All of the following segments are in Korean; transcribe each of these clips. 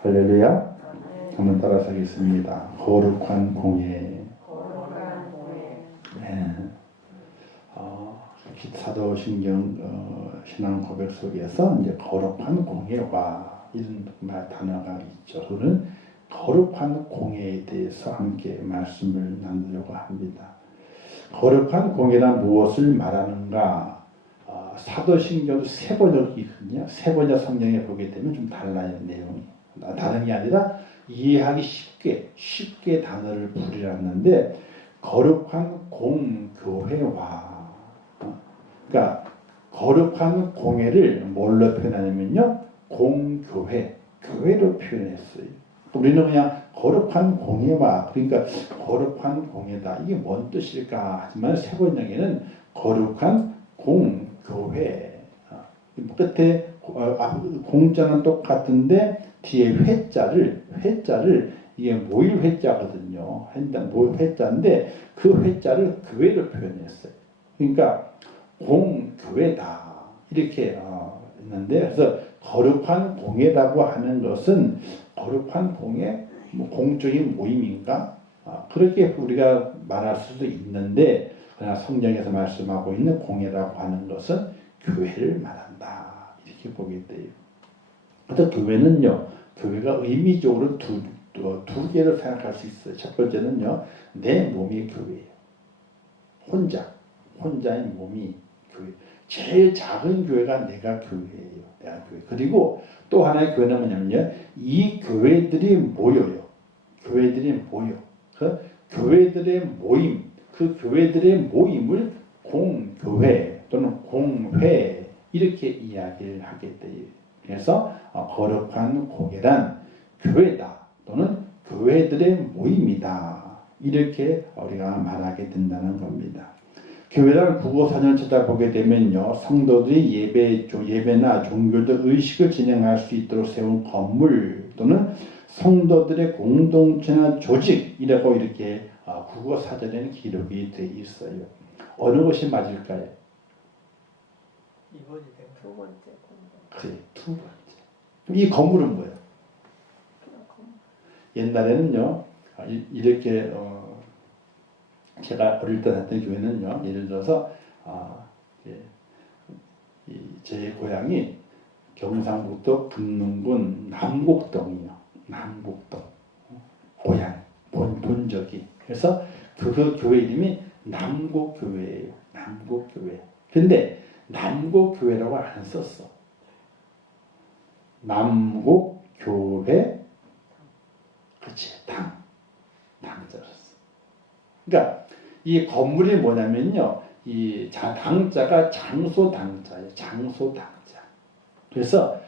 할렐루야. 한번 따라서 하겠습니다. 거룩한 공예. 네. 사도신경 신앙 고백 속에서 이제 거룩한 공예와 이런 단어가 있죠. 저는 거룩한 공예에 대해서 함께 말씀을 나누려고 합니다. 거룩한 공예란 무엇을 말하는가? 사도신경 세 번역이거든요. 세 번역 성경에 보게 되면 좀 달라요, 내용이. 다른 게 아니라 이해하기 쉽게 단어를 부리놨는데, 거룩한 공교회와, 그러니까 거룩한 공예를 뭘로 표현하냐면요, 공교회, 교회로 표현했어요. 우리는 그냥 거룩한 공예와, 그러니까 거룩한 공예다, 이게 뭔 뜻일까 하지만 세 번역에는 거룩한 공교회, 끝에 공자는 똑같은데 뒤에 회자를 이게 모일 회자거든요. 모일 회자인데 그 회자를 교회로 표현했어요. 그러니까 공교회다 이렇게 있는데, 그래서 거룩한 공예라고 하는 것은 거룩한 공예, 공적인 모임인가? 그렇게 우리가 말할 수도 있는데, 그러나 성경에서 말씀하고 있는 공예라고 하는 것은 교회를 말한다 이렇게 보게 돼요. 그래서 교회가 의미적으로 두 개로 생각할 수 있어요. 첫 번째는요, 내 몸이 교회예요. 혼자인 몸이 교회. 제일 작은 교회가 내가 교회예요. 내가 교회. 그리고 또 하나의 교회는 뭐냐면요, 이 교회들이 모여요. 그 교회들의 모임, 그 교회들의 모임을 공교회 또는 공회 이렇게 이야기를 하게 돼요. 그래서 거룩한 공예란 교회다 또는 교회들의 모임이다 이렇게 우리가 말하게 된다는 겁니다. 교회라는 국어사전을 찾아보게 되면요, 성도들이 예배나 종교적 의식을 진행할 수 있도록 세운 건물 또는 성도들의 공동체나 조직이라고 이렇게 국어사전에는 기록이 되어 있어요. 어느 것이 맞을까요? 이번이 두 번째. 그래, 두 번째. 그럼 이 건물은 뭐예요? 옛날에는요, 이렇게 제가 어릴 때 다녔던 교회는요, 예를 들어서 제 고향이 경상북도 금능군 남곡동이요. 남곡동 고향 본적이. 그래서 그 교회 이름이 남곡교회예요. 남곡교회. 근데 남곡교회라고 안 썼어. 남곡교회, 그치, 당자를 썼어. 그러니까 이 건물이 뭐냐면요, 이 당자가 장소당자예요. 장소당자. 그래서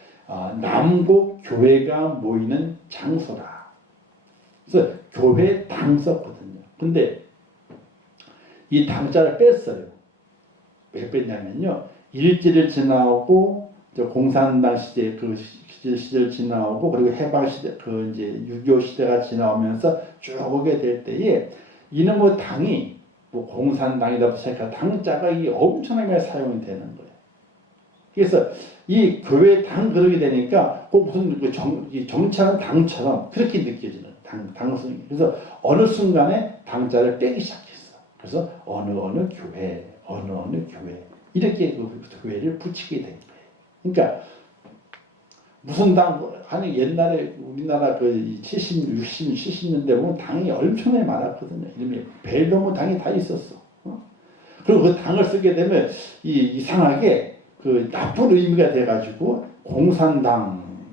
남곡교회가 모이는 장소라. 그래서 교회 당 썼거든요. 근데 이 당자를 뺐어요. 왜 뺐냐면요, 일제를 지나오고 공산당 시대 시절 지나오고, 그리고 해방 시대 이제 6.25 시대가 지나오면서 쭉 오게 될 때에 이놈의 당이 공산당이라고 생각해 당자가 이 엄청나게 사용이 되는 거예요. 그래서 이 교회 당 그러게 되니까 꼭 무슨 정치하는 당처럼 그렇게 느껴지는 당성이. 그래서 어느 순간에 당자를 빼기 시작했어. 그래서 어느 교회 이렇게 그 교회를 붙이게 된 거예요. 그러니까 무슨 당, 아니 옛날에 우리나라 70년대 보면 당이 엄청나게 많았거든요. 이름이 벨로무 당이 다 있었어. 그리고 그 당을 쓰게 되면 이상하게 나쁜 의미가 돼가지고 공산당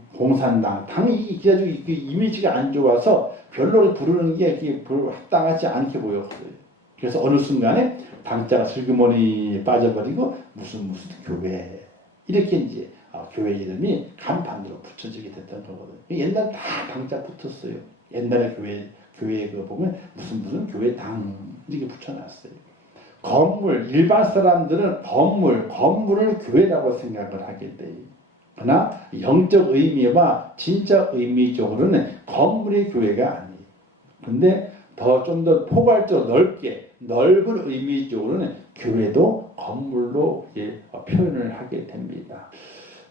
당이 그래가지고 이미지가 안 좋아서 별로 부르는 게 합당하지 않게 보였어요. 그래서 어느 순간에 당자가 슬그머니 빠져버리고 무슨 교회 이렇게 이제 교회 이름이 간판으로 붙여지게 됐던 거거든요. 옛날 다 당자 붙었어요. 옛날에 교회 보면 무슨 교회 당 이렇게 붙여놨어요. 건물, 일반 사람들은 건물을 교회라고 생각을 하게 돼요. 그러나 영적 의미와 진짜 의미적으로는 건물이 교회가 아니에요. 근데 좀 더 포괄적으로 넓은 의미적으로는 교회도 건물로 표현을 하게 됩니다.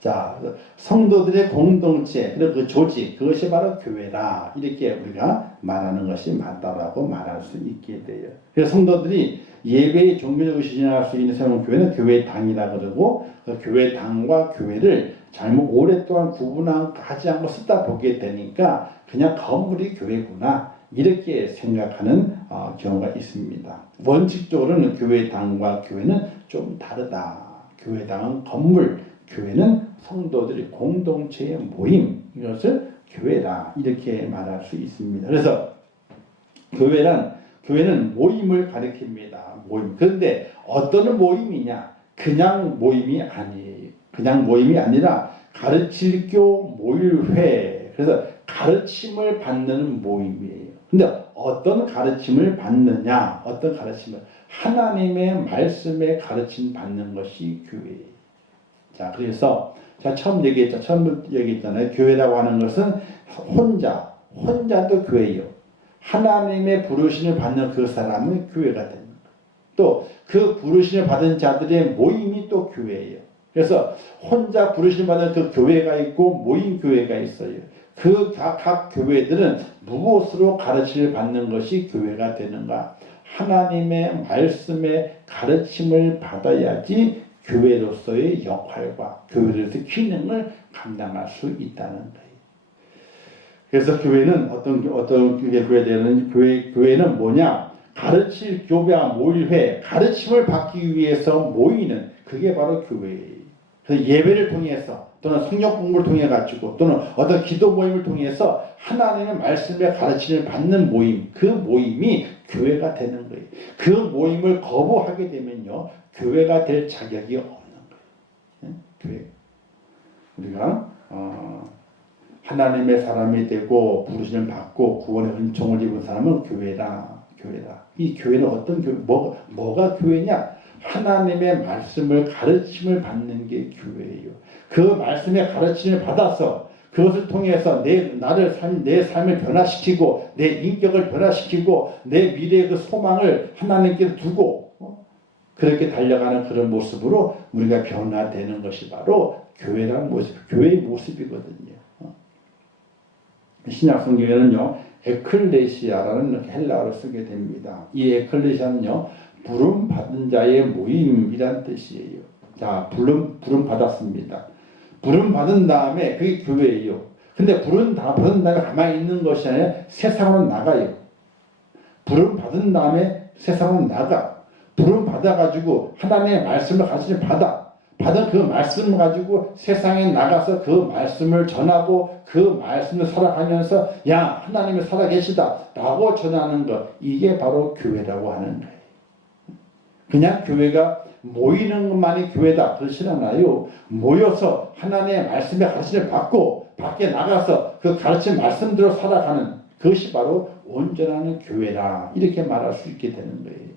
자, 성도들의 공동체, 그리고 그 조직, 그것이 바로 교회다. 이렇게 우리가 말하는 것이 맞다라고 말할 수 있게 돼요. 그래서 성도들이 예배의 종교적으로 시행할 수 있는 세운 교회는 교회당이라 그러고, 그 교회당과 교회를 잘못 오랫동안 구분하지 않고 쓰다 보게 되니까 그냥 건물이 교회구나. 이렇게 생각하는 경우가 있습니다. 원칙적으로는 교회당과 교회는 좀 다르다. 교회당은 건물, 교회는 성도들이 공동체의 모임, 이것을 교회라 이렇게 말할 수 있습니다. 그래서 교회는 모임을 가리킵니다. 모임. 그런데 어떤 모임이냐? 그냥 모임이 아니에요. 그냥 모임이 아니라 가르칠교 모일회. 그래서 가르침을 받는 모임이에요. 근데 어떤 가르침을 받느냐? 어떤 가르침을? 하나님의 말씀에 가르침 받는 것이 교회예요. 자, 그래서 제가 처음 얘기했잖아요. 교회라고 하는 것은 혼자도 교회예요. 하나님의 부르심을 받는 그 사람은 교회가 됩니다. 또 그 부르심을 받은 자들의 모임이 또 교회예요. 그래서 혼자 부르심을 받은 그 교회가 있고 모임 교회가 있어요. 그 각 교회들은 무엇으로 가르침을 받는 것이 교회가 되는가? 하나님의 말씀에 가르침을 받아야지 교회로서의 역할과 교회로서의 기능을 감당할 수 있다는 거예요. 그래서 교회는 어떤 교회 되는 교회는 뭐냐? 가르칠 교배와 모일회, 가르침을 받기 위해서 모이는 그게 바로 교회예요. 그래서 예배를 통해서 또는 성경 공부를 통해 가지고 또는 어떤 기도 모임을 통해서 하나님의 말씀에 가르침을 받는 모임, 그 모임이 교회가 되는 거예요. 그 모임을 거부하게 되면요, 교회가 될 자격이 없는 거예요. 교회. 우리가 하나님의 사람이 되고 부르심을 받고 구원의 은총을 입은 사람은 교회다. 이 교회는 어떤 교회? 뭐가 교회냐? 하나님의 말씀을 가르침을 받는 게 교회예요. 그 말씀의 가르침을 받아서 그것을 통해서 내 삶을 변화시키고 내 인격을 변화시키고 내 미래의 그 소망을 하나님께 두고 그렇게 달려가는 그런 모습으로 우리가 변화되는 것이 바로 교회라는 모습, 교회의 모습이거든요. 신약 성경에는요, 에클레시아라는 헬라어를 쓰게 됩니다. 이 에클레시아는요, 부름 받은 자의 모임이란 뜻이에요. 자, 부름 받았습니다. 부름 받은 다음에 그게 교회예요. 근데 부름 받은 다음에 가만히 있는 것이 아니라 세상으로 나가요. 부름 받은 다음에 세상으로 나가. 부름 받아가지고 하나님의 말씀을 가르치는 받은 그 말씀을 가지고 세상에 나가서 그 말씀을 전하고 그 말씀을 살아가면서 야, 하나님이 살아계시다 라고 전하는 것, 이게 바로 교회라고 하는 거예요. 그냥 교회가 모이는 것만이 교회다 그렇지 않아요. 모여서 하나님의 말씀의 가르침을 받고 밖에 나가서 그 가르침 말씀대로 살아가는 그것이 바로 온전한 교회라 이렇게 말할 수 있게 되는 거예요.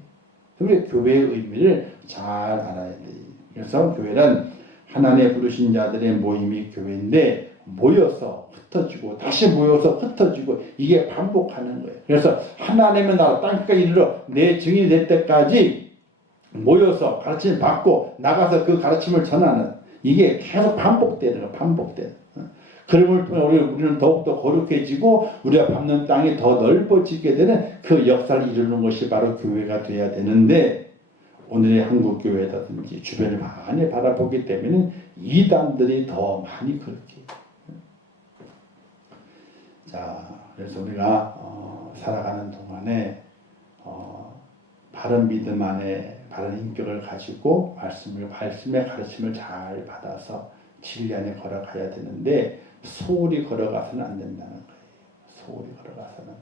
우리 교회의 의미를 잘 알아야 돼요. 그래서 교회는 하나님의 부르신 자들의 모임이 교회인데 모여서 흩어지고 다시 모여서 흩어지고 이게 반복하는 거예요. 그래서 하나님의 나라 땅까지 이르러 내 증인이 될 때까지 모여서 가르침을 받고 나가서 그 가르침을 전하는 이게 계속 반복되는 거예요. 반복되는. 그럼을 통해 우리는 더욱더 거룩해지고 우리가 밟는 땅이 더 넓어지게 되는 그 역사를 이루는 것이 바로 교회가 돼야 되는데 오늘의 한국 교회라든지 주변을 많이 바라보기 때문에 이단들이 더 많이 그렇게. 자, 그래서 우리가 살아가는 동안에 바른 믿음 안에 바른 인격을 가지고 말씀의 가르침을 잘 받아서 진리 안에 걸어가야 되는데 소홀히 걸어가서는 안 된다는 거예요. 소홀히 걸어가서는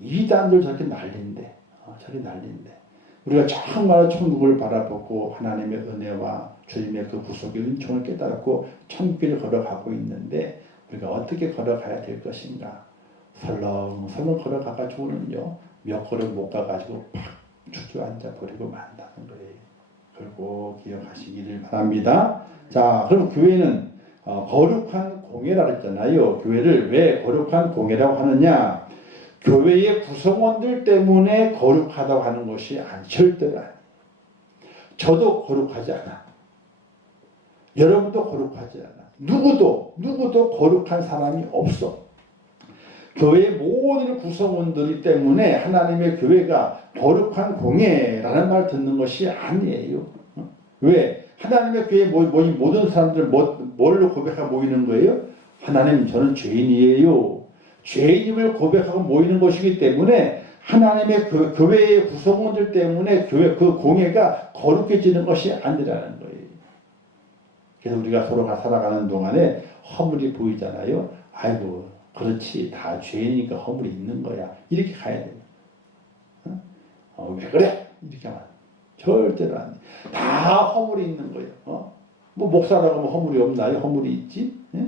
이단들 저렇게 난린데 우리가 정말 천국을 바라보고 하나님의 은혜와 주님의 그 구속의 은총을 깨달았고 천국을 걸어가고 있는데 우리가 어떻게 걸어가야 될 것인가? 설렁설렁 걸어가가지고는요 몇 걸음 못 가가지고 팍 주저앉아 버리고 만다는 거예요. 그리고 기억하시기를 바랍니다. 자, 그럼 교회는 거룩한 공예라고 했잖아요. 교회를 왜 거룩한 공예라고 하느냐? 교회의 구성원들 때문에 거룩하다고 하는 것이 절대로 아니에요. 저도 거룩하지 않아. 여러분도 거룩하지 않아. 누구도 거룩한 사람이 없어. 교회의 모든 구성원들이 때문에 하나님의 교회가 거룩한 공예라는 말 듣는 것이 아니에요. 왜? 하나님의 교회에 모인 모든 사람들 뭘로 고백하고 모이는 거예요? 하나님, 저는 죄인이에요. 죄인임을 고백하고 모이는 것이기 때문에 하나님의 교회의 구성원들 때문에 교회 그 공예가 거룩해지는 것이 아니라는 거예요. 그래서 우리가 서로가 살아가는 동안에 허물이 보이잖아요. 아이고, 그렇지, 다 죄인이니까 허물이 있는 거야. 이렇게 가야 돼요. 왜 그래? 이렇게 하면 절대로 안 돼. 다 허물이 있는 거예요. 뭐 목사라고 하면 허물이 없나요? 허물이 있지. 예?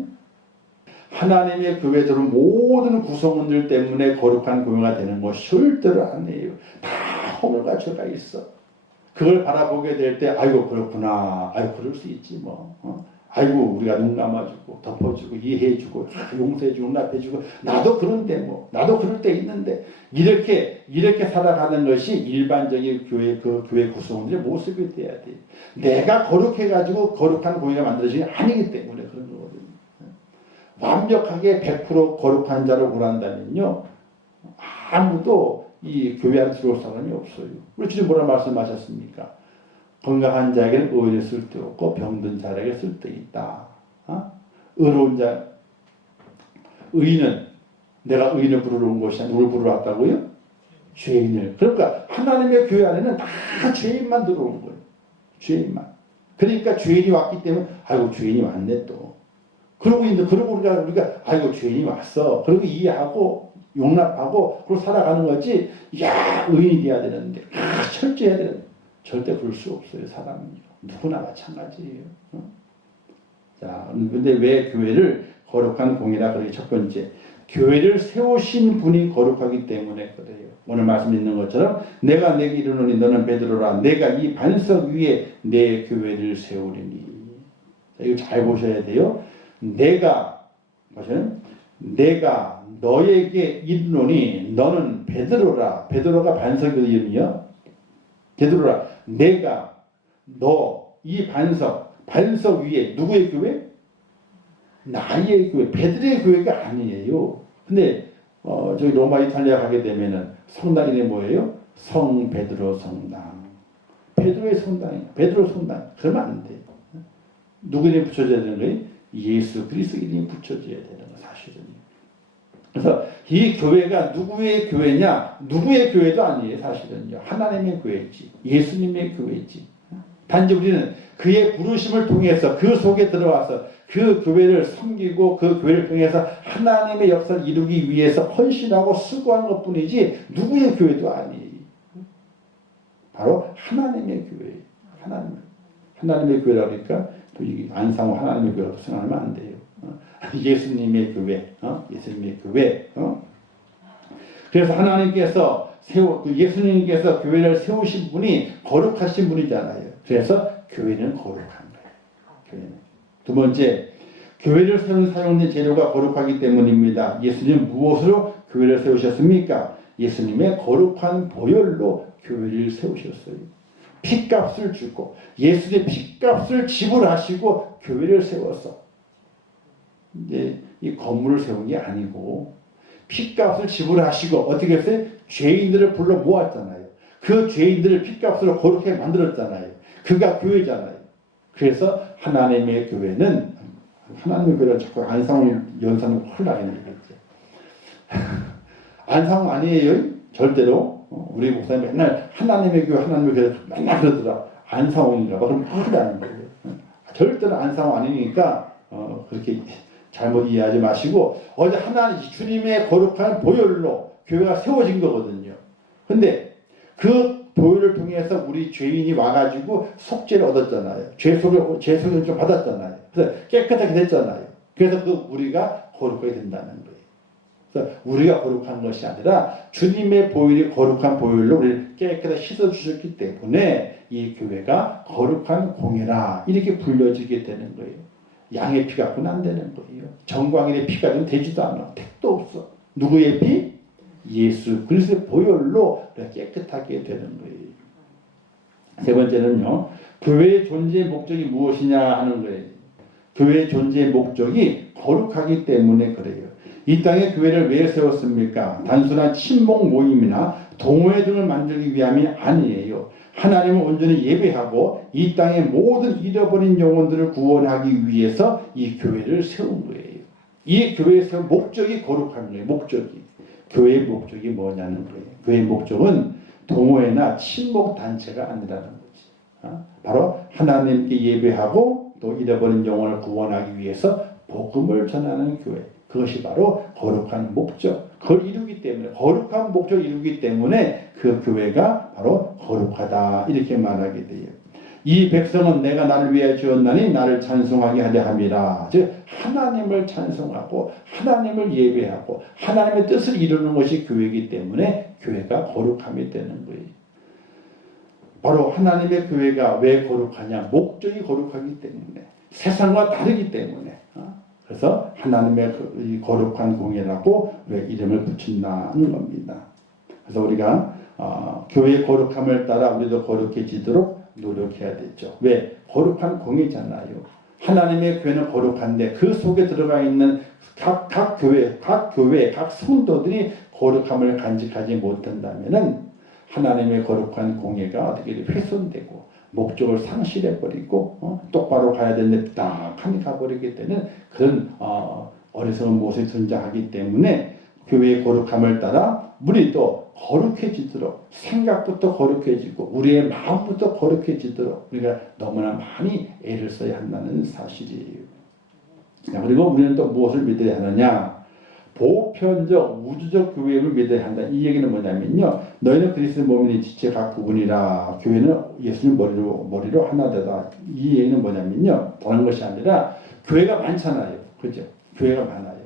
하나님의 교회들은 모든 구성원들 때문에 거룩한 교회가 되는 것이 절대로 아니에요. 다 허물과 죄가 있어. 그걸 바라보게 될 때 아이고 그렇구나. 아이고 그럴 수 있지 뭐. 아이고 우리가 눈 감아주고 덮어주고 이해해주고 용서해주고 응답해주고 나도 그런데 뭐 나도 그럴 때 있는데 이렇게 살아가는 것이 일반적인 교회 구성원들의 모습이 돼야 돼. 내가 거룩해가지고 거룩한 교회가 만들어지는 게 아니기 때문에 그런 거거든요. 완벽하게 100% 거룩한 자를 원한다면요 아무도 이 교회 안에 들어올 사람이 없어요. 우리 주님 뭐라 말씀하셨습니까? 건강한 자에게는 의인이 쓸데없고 병든 자에게 쓸데있다. 의로운 자, 의인은 내가 의인을 부르러 온 것이 아니라 누굴 부르러 왔다고요? 죄인을. 그러니까 하나님의 교회 안에는 다 죄인만 들어오는 거예요. 죄인만. 그러니까 죄인이 왔기 때문에 아이고 죄인이 왔네 또. 그러고 우리가 아이고 죄인이 왔어. 그러고 이해하고 용납하고 그러고 살아가는 거지. 야 의인이 돼야 되는데 철저해야 되는데. 절대 그럴 수 없어요. 사람은 누구나 마찬가지예요. 자, 근데 왜 교회를 거룩한 공이라 그러게? 첫 번째, 교회를 세우신 분이 거룩하기 때문에 그래요. 오늘 말씀 있는 것처럼 내가 내게 이르노니 너는 베드로라. 내가 이 반석 위에 내 교회를 세우리니. 자, 이거 잘 보셔야 돼요. 내가 너에게 이르노니 너는 베드로라. 베드로가 반석의 이름이요. 베드로라. 내가 너 이 반석 위에 누구의 교회? 나의 교회. 베드로의 교회가 아니에요. 근데 저기 로마 이탈리아 가게 되면은 성당 이름이 뭐예요? 성 베드로 성당. 베드로의 성당이야. 베드로 성당. 그러면 안 돼. 누구 이름이 붙여져야 되는 거예요? 예수 그리스도 이름이 붙여져야 되는 거 사실은. 그래서 이 교회가 누구의 교회냐? 누구의 교회도 아니에요. 사실은요. 하나님의 교회지. 예수님의 교회지. 단지 우리는 그의 부르심을 통해서 그 속에 들어와서 그 교회를 섬기고 그 교회를 통해서 하나님의 역사를 이루기 위해서 헌신하고 수고한 것뿐이지 누구의 교회도 아니에요. 바로 하나님의 교회. 하나님의 교회라고 하니까 또 이 안상호 하나님의 교회라고 생각하면 안 돼요. 예수님의 교회, 예수님의 교회. 그래서 하나님께서 예수님께서 교회를 세우신 분이 거룩하신 분이잖아요. 그래서 교회는 거룩한 거예요. 교회는. 두 번째, 교회를 세우는 사용된 재료가 거룩하기 때문입니다. 예수님 무엇으로 교회를 세우셨습니까? 예수님의 거룩한 보혈로 교회를 세우셨어요. 핏값을 주고 예수님의 핏값을 지불하시고 교회를 세웠어. 이제 이 건물을 세운 게 아니고 핏값을 지불하시고 어떻게 했어요? 죄인들을 불러 모았잖아요. 그 죄인들을 핏값으로 거룩하게 만들었잖아요. 그가 교회잖아요. 그래서 하나님의 교회는 하나님의 교회는 자꾸 안상훈 연상을 홀라하는 얘기죠. 안상훈 아니에요? 절대로. 우리 목사님 맨날 하나님의 교회 맨날 그러더라. 안상훈이라고 그러면 홀라하는 거예요. 절대로 안상훈 아니니까 그렇게 잘못 이해하지 마시고 어제 주님의 거룩한 보혈로 교회가 세워진 거거든요. 근데 그 보혈을 통해서 우리 죄인이 와가지고 속죄를 얻었잖아요. 죄 속을 좀 받았잖아요. 그래서 깨끗하게 됐잖아요. 그래서 우리가 거룩하게 된다는 거예요. 그래서 우리가 거룩한 것이 아니라 주님의 보혈이 거룩한 보혈로 우리를 깨끗하게 씻어주셨기 때문에 이 교회가 거룩한 공예라 이렇게 불려지게 되는 거예요. 양의 피 갖고는 안 되는 거예요. 정광인의 피가 좀 되지도 않아. 택도 없어. 누구의 피? 예수 그리스도의 보혈로 깨끗하게 되는 거예요. 세 번째는요. 교회의 존재의 목적이 무엇이냐 하는 거예요. 교회의 존재의 목적이 거룩하기 때문에 그래요. 이 땅에 교회를 왜 세웠습니까? 단순한 친목 모임이나 동호회 등을 만들기 위함이 아니에요. 하나님을 온전히 예배하고 이 땅의 모든 잃어버린 영혼들을 구원하기 위해서 이 교회를 세운 거예요. 이 교회의 세운 목적이 거룩한 거예요. 목적이. 교회의 목적이 뭐냐는 거예요. 교회의 목적은 동호회나 친목 단체가 아니라는 거지. 바로 하나님께 예배하고 또 잃어버린 영혼을 구원하기 위해서 복음을 전하는 교회. 그것이 바로 거룩한 목적. 그걸 이루기 때문에 거룩한 목적을 이루기 때문에 그 교회가 바로 거룩하다 이렇게 말하게 돼요. 이 백성은 내가 나를 위해 지었나니 나를 찬송하게 하려 함이라. 즉 하나님을 찬송하고 하나님을 예배하고 하나님의 뜻을 이루는 것이 교회이기 때문에 교회가 거룩함이 되는 거예요. 바로 하나님의 교회가 왜 거룩하냐? 목적이 거룩하기 때문에 세상과 다르기 때문에 그래서 하나님의 거룩한 공예라고 왜 이름을 붙인다는 겁니다. 그래서 우리가 교회의 거룩함을 따라 우리도 거룩해지도록 노력해야 되죠. 왜? 거룩한 공예잖아요. 하나님의 교회는 거룩한데 그 속에 들어가 있는 각 교회, 각 성도들이 거룩함을 간직하지 못한다면은 하나님의 거룩한 공예가 어떻게 훼손되고 목적을 상실해버리고 똑바로 가야 되는데 딱하니 가버리게 되는 그런 어리석은 모습이 존재하기 때문에 교회의 거룩함을 따라 우리도 거룩해지도록 생각부터 거룩해지고 우리의 마음부터 거룩해지도록 우리가 너무나 많이 애를 써야 한다는 사실이에요. 그리고 우리는 또 무엇을 믿어야 하느냐? 보편적 우주적 교회를 믿어야 한다. 이 얘기는 뭐냐면요. 너희는 그리스도 몸이니 지체 각 부분이라. 교회는 예수님 머리로 하나 되다. 이 얘기는 뭐냐면요. 다른 것이 아니라 교회가 많잖아요. 그죠? 교회가 많아요.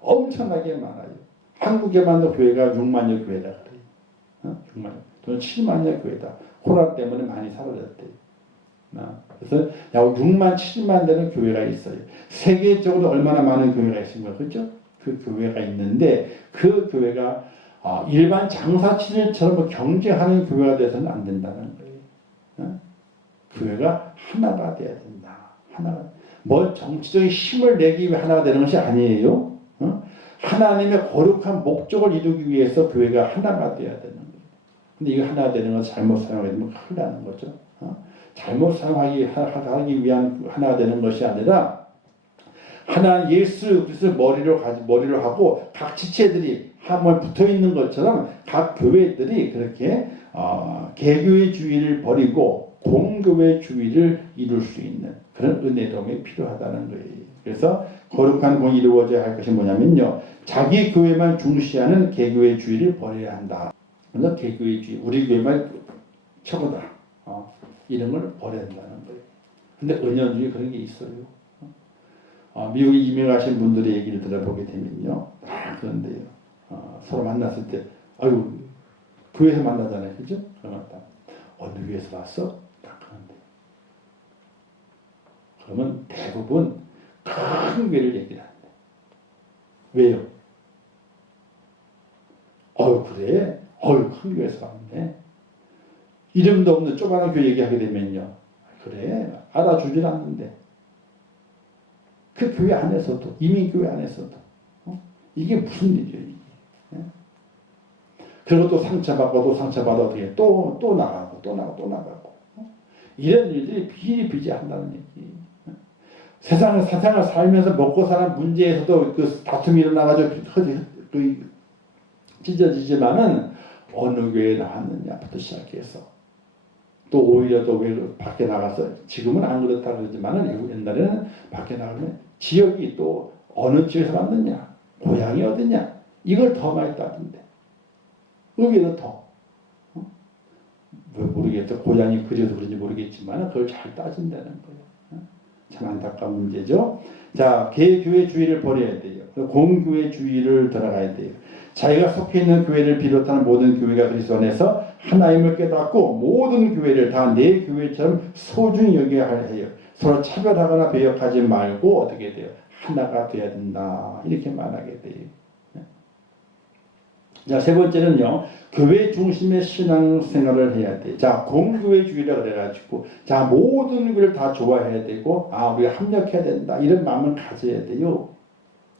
엄청나게 많아요. 한국에만도 교회가 6만여 교회다 그래요. 6만여. 또는 7만여 교회다. 코로나 때문에 많이 사라졌대요. 그래서 약 6만, 7만 되는 교회가 있어요. 세계적으로 얼마나 많은 교회가 있습니까? 그죠? 그 교회가 있는데 그 교회가 일반 장사치들처럼 경쟁하는 교회가 돼서는 안 된다는 거예요. 교회가 하나가 돼야 된다. 하나가. 뭐 정치적인 힘을 내기 위해 하나가 되는 것이 아니에요. 하나님의 거룩한 목적을 이루기 위해서 교회가 하나가 돼야 되는 거예요. 근데 이거 하나 되는 건 잘못 사용하게 되면 큰일 나는 거죠. 잘못 사용하기 위한 하나가 되는 것이 아니라 하나 예수 그리스도를 머리로 하고 각 지체들이 한번 붙어 있는 것처럼 각 교회들이 그렇게 개교회주의를 버리고 공교회주의를 이룰 수 있는 그런 은혜dom이 필요하다는 거예요. 그래서 거룩한 공이 이루어져야 할 것이 뭐냐면요. 자기 교회만 중시하는 개교회주의를 버려야 한다. 그래서 개교회주의, 우리 교회만 최고다. 이런 걸 버려야 한다는 거예요. 근데 은연중에 그런 게 있어요. 미국에 이민하신 분들의 얘기를 들어보게 되면요. 그런데요. 서로 만났을 때, 아유, 교회에서 만나잖아요. 그죠? 그러면 딱, 어느 교회에서 왔어? 딱 그런데. 그러면 대부분 큰 교회를 얘기를 하는데. 왜요? 그래? 큰 교회에서 왔는데. 이름도 없는 조그마한 교회 얘기하게 되면요. 그래? 알아주질 않는데. 그 교회 안에서도, 이민교회 안에서도. 이게 무슨 일이에요, 이게. 그리고 또 상처받고 어떻게 또 나가고, 또 나가고. 이런 일들이 비일비재한다는 얘기. 세상을 살면서 먹고 사는 문제에서도 그 다툼이 일어나가지고 찢어지지만은 어느 교회에 나왔느냐부터 시작해서 또 오히려 또 밖에 나가서 지금은 안 그렇다 그러지만은 옛날에는 밖에 나가면 지역이 또 어느 지역에서 왔느냐, 고향이 어디냐 이걸 더 많이 따진대. 의외로 더. 왜 모르겠어. 고향이 그려서 그런지 모르겠지만 그걸 잘 따진다는 거예요. 참 안타까운 문제죠. 자, 개교회주의를 버려야 돼요. 공교회주의를 들어가야 돼요. 자기가 속해 있는 교회를 비롯한 모든 교회가 그리스도 안에서 하나님을 깨닫고 모든 교회를 다 내 교회처럼 소중히 여겨야 해요. 서로 차별하거나 배역하지 말고 어떻게 돼요? 하나가 돼야 된다. 이렇게 말하게 돼요. 자, 세 번째는요. 교회 중심의 신앙생활을 해야 돼. 자, 공교회주의라 그래가지고 자, 모든 교회를 다 좋아해야 되고 우리가 협력해야 된다. 이런 마음을 가져야 돼요.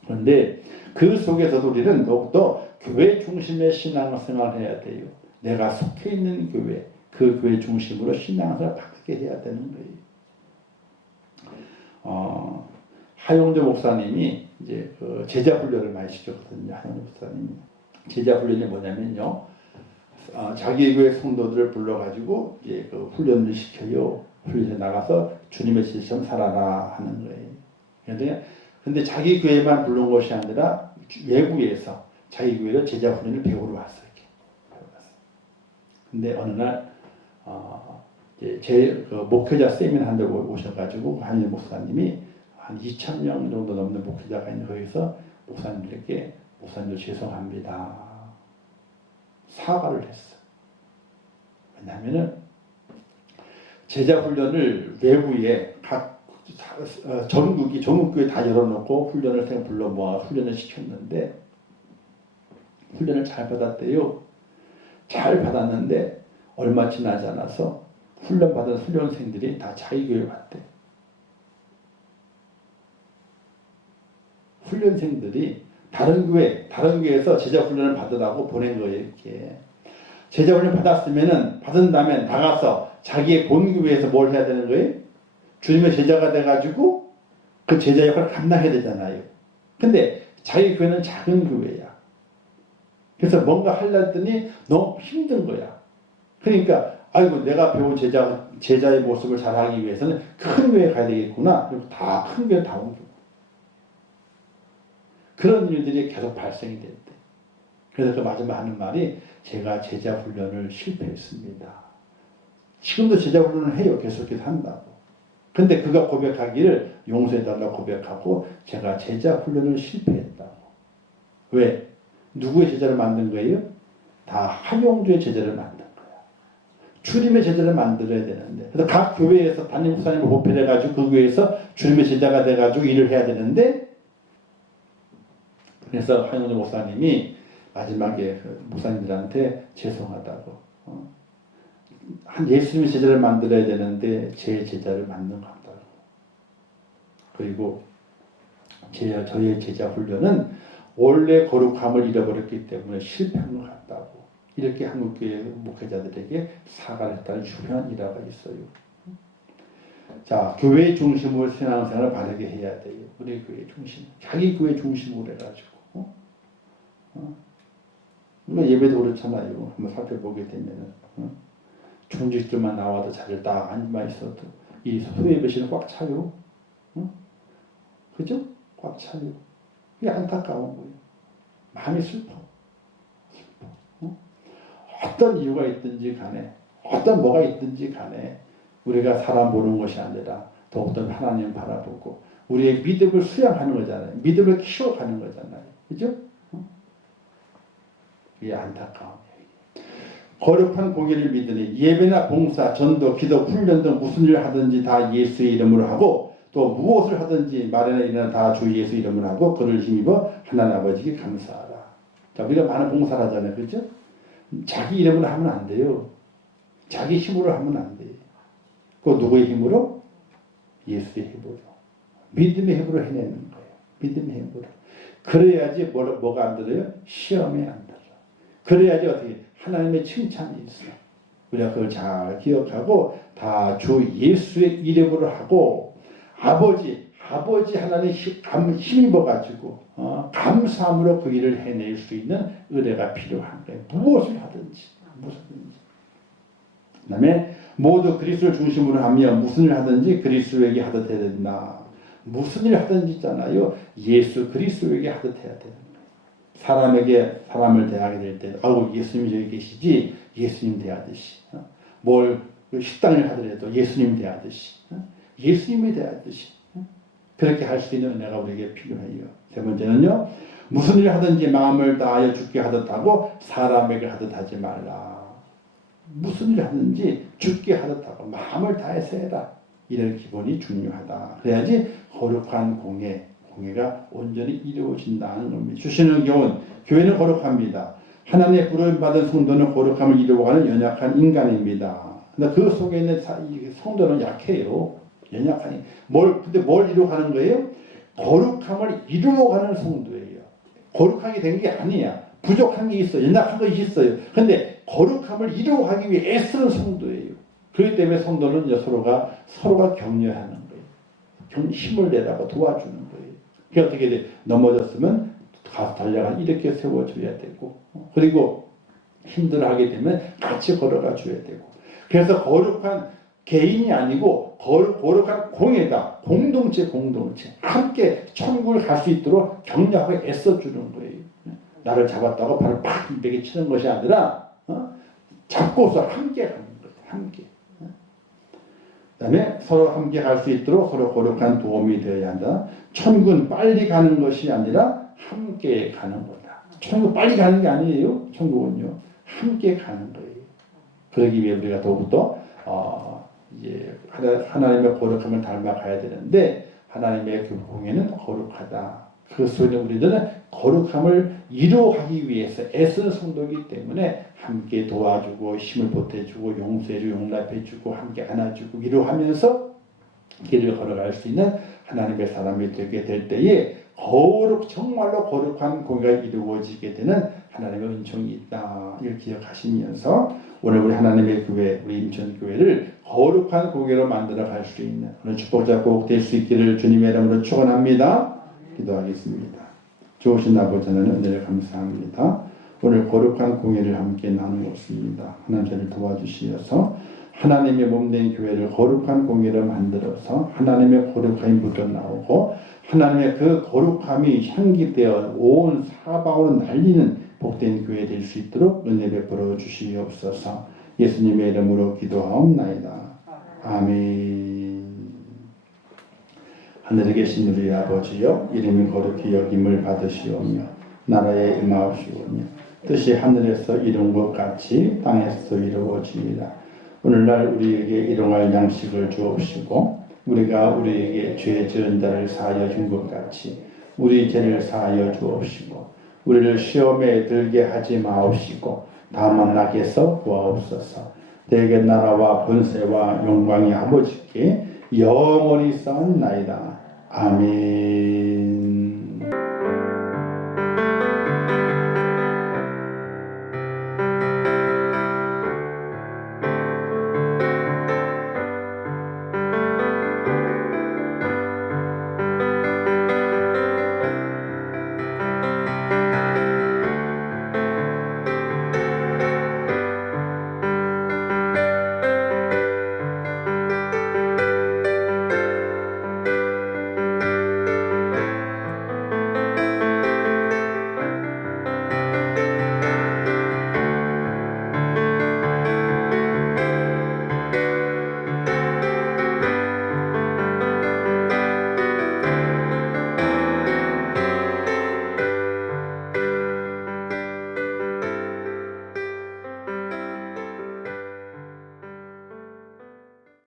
그런데 그 속에서도 우리는 더욱더 교회 중심의 신앙생활을 해야 돼요. 내가 속해 있는 교회, 그 교회 중심으로 신앙생활을 바꾸게 해야 되는 거예요. 하용조 목사님이 이제 제자 훈련을 많이 시켰거든요. 하용조 목사님이. 제자 훈련이 뭐냐면요. 자기 교회 성도들을 불러가지고 이제 그 훈련을 시켜요. 훈련에 나가서 주님의 실처럼 살아라 하는 거예요. 근데 자기 교회만 부른 것이 아니라 외부에서 자기 교회를 제자 훈련을 배우러 왔어요. 근데 어느 날 제 목회자 세미나 한 데 오셔가지고 한일 목사님이 한 2,000명 정도 넘는 목회자가 있는 거기서 목사님들에게 목사님들 죄송합니다. 사과를 했어. 왜냐하면은 제자 훈련을 외부에 각 전국교회 다 열어놓고 훈련을 불러 모아 훈련을 시켰는데 훈련을 잘 받았대요. 잘 받았는데 얼마 지나지 않아서 훈련 받은 훈련생들이 다 자기 교회 갔대. 훈련생들이 다른 교회에서 제자 훈련을 받으라고 보낸 거예요. 이렇게 제자 훈련 받은 다음에 나가서 자기의 본교회에서 뭘 해야 되는 거예요? 주님의 제자가 돼가지고 그 제자 역할을 감당해야 되잖아요. 근데 자기 교회는 작은 교회야. 그래서 뭔가 하려 했더니 너무 힘든 거야. 그러니까 내가 배운 제자의 모습을 잘하기 위해서는 큰 교회에 가야 되겠구나. 그리고 다 큰 교회 다 옮기고. 그런 일들이 계속 발생이 됐대. 그래서 그 마지막 하는 말이 제가 제자 훈련을 실패했습니다. 지금도 제자 훈련을 해요. 계속해서 한다고. 근데 그가 고백하기를 용서해달라고 고백하고 제가 제자 훈련을 실패했다고. 왜? 누구의 제자를 만든 거예요? 다 하용조의 제자를 만든 거야. 주님의 제자를 만들어야 되는데 그래서 각 교회에서 담임 목사님을 보필해가지고 그 교회에서 주님의 제자가 돼가지고 일을 해야 되는데 그래서 하용조 목사님이 마지막에 목사님들한테 죄송하다고 한 예수님의 제자를 만들어야 되는데 제 제자를 만든 것 같다고. 그리고 저의 제자 훈련은 원래 거룩함을 잃어버렸기 때문에 실패한 것 같다고. 이렇게 한국교회 목회자들에게 사과를 했다는 유명한 일화가 있어요. 자, 교회 중심으로 신앙생활을 바르게 해야 돼요. 우리 교회 중심. 자기 교회 중심으로 해가지고. 예배도 그렇잖아요. 한번 살펴보게 되면은. 중직들만 나와도 자리를 딱 앉아 있어도 이 소예배실은 꽉 차요. 그죠? 꽉 차요. 이게 안타까운 거예요. 마음이 슬퍼. 어떤 이유가 있든지 간에 어떤 뭐가 있든지 간에 우리가 사람 보는 것이 아니라 더욱더 하나님 바라보고 우리의 믿음을 수양하는 거잖아요. 믿음을 키워가는 거잖아요. 그죠? 이게 안타까운 거룩한 공의를 믿으니 예배나 봉사, 전도, 기도, 훈련 등 무슨 일을 하든지 다 예수의 이름으로 하고 또 무엇을 하든지 말이나 일이나 다 주 예수 이름으로 하고 그를 힘입어 하나님 아버지께 감사하라. 자, 우리가 많은 봉사를 하잖아요. 그렇죠? 자기 이름으로 하면 안 돼요. 자기 힘으로 하면 안 돼요. 그 누구의 힘으로? 예수의 힘으로. 믿음의 힘으로 해내는 거예요. 믿음의 힘으로. 그래야지 뭐가 안 들어요? 시험에 안 들어. 그래야지 어떻게 하나님의 칭찬이 있어. 우리가 그걸 잘 기억하고 다 주 예수의 이름으로 하고 아버지 하나님 힘입어가지고 감사함으로 그 일을 해낼 수 있는 은혜가 필요한 거예요. 무엇을 하든지. 그 다음에 모두 그리스도를 중심으로 하며 무슨 일을 하든지 그리스도에게 하듯 해야 된다. 무슨 일을 하든지 있잖아요. 예수 그리스도에게 하듯 해야 되는 거예요. 사람을 대하게 될 때 예수님이 저기 계시지 예수님 대하듯이 식당을 하더라도 예수님 대하듯이 예수님이 대하듯이 그렇게 할 수 있는 은혜가 우리에게 필요해요. 세 번째는요. 무슨 일을 하든지 마음을 다하여 주께 하듯 하고 사람에게 하듯 하지 말라. 무슨 일을 하든지 주께 하듯 하고 마음을 다해서 해라. 이런 기본이 중요하다. 그래야지 거룩한 공예가 온전히 이루어진다는 겁니다. 주시는 교훈, 교회는 거룩합니다. 하나님의 부름받은 성도는 거룩함을 이루어가는 연약한 인간입니다. 근데 그 속에 있는 이 성도는 약해요. 연약하니. 근데 뭘 이루어가는 거예요? 거룩함을 이루어가는 성도예요. 거룩하게 된 게 아니야. 부족한 게 있어요. 연약한 것이 있어요. 근데 거룩함을 이루어가기 위해 애쓰는 성도예요. 그렇기 때문에 성도는 서로가 격려하는 거예요. 힘을 내라고 도와주는 거예요. 그게 어떻게 돼? 넘어졌으면 가서 달려가 이렇게 세워줘야 되고, 그리고 힘들어하게 되면 같이 걸어가 줘야 되고. 그래서 거룩한 개인이 아니고 거룩한 공예다. 공동체. 함께 천국을 갈 수 있도록 격려하고 애써주는 거예요. 나를 잡았다고 발을 팍 내게 치는 것이 아니라 잡고서 함께 가는 거예요. 함께. 그 다음에 서로 함께 갈 수 있도록 서로 거룩한 도움이 되어야 한다. 천국은 빨리 가는 것이 아니라 함께 가는 거다. 천국 빨리 가는 게 아니에요. 천국은요. 함께 가는 거예요. 그러기 위해 우리가 더욱더 이제 하나님의 거룩함을 닮아가야 되는데 하나님의 공예는 거룩하다. 그 속에 우리들은 거룩함을 이루어가기 위해서 애쓰는 성도이기 때문에 함께 도와주고 힘을 보태주고 용서해주고 용납해주고 함께 안아주고 위로하면서 길을 걸어갈 수 있는 하나님의 사람이 되게 될 때에 정말로 거룩한 공예가 이루어지게 되는 하나님의 은총이 있다. 이걸 기억하시면서 오늘 우리 하나님의 교회, 우리 인천교회를 거룩한 공예로 만들어 갈 수 있는 오늘 축복자 꼭 될 수 있기를 주님의 이름으로 축원합니다. 기도하겠습니다. 좋으신 아버지 하나님 은혜를 감사합니다. 오늘 거룩한 공예를 함께 나누었습니다. 하나님 저를 도와주시어서 하나님의 몸된 교회를 거룩한 공예로 만들어서 하나님의 거룩함이 묻어나오고 하나님의 그 거룩함이 향기되어 온 사방으로 날리는 복된 교회 될 수 있도록 은혜 베풀어 주시옵소서. 예수님의 이름으로 기도하옵나이다. 아멘. 하늘에 계신 우리 아버지여, 이름이 거룩히 여김을 받으시오며 나라에 임하옵시오며 뜻이 하늘에서 이룬 것 같이 땅에서 이루어지리라. 오늘날 우리에게 일용할 양식을 주옵시고 우리가 우리에게 죄 지은 자를 사하여 준 것 같이 우리 죄를 사하여 주옵시고 우리를 시험에 들게 하지 마옵시고 다만 악에서 구하옵소서. 대개 나라와 번세와 영광이 아버지께 영원히 쌓나이다. 아멘.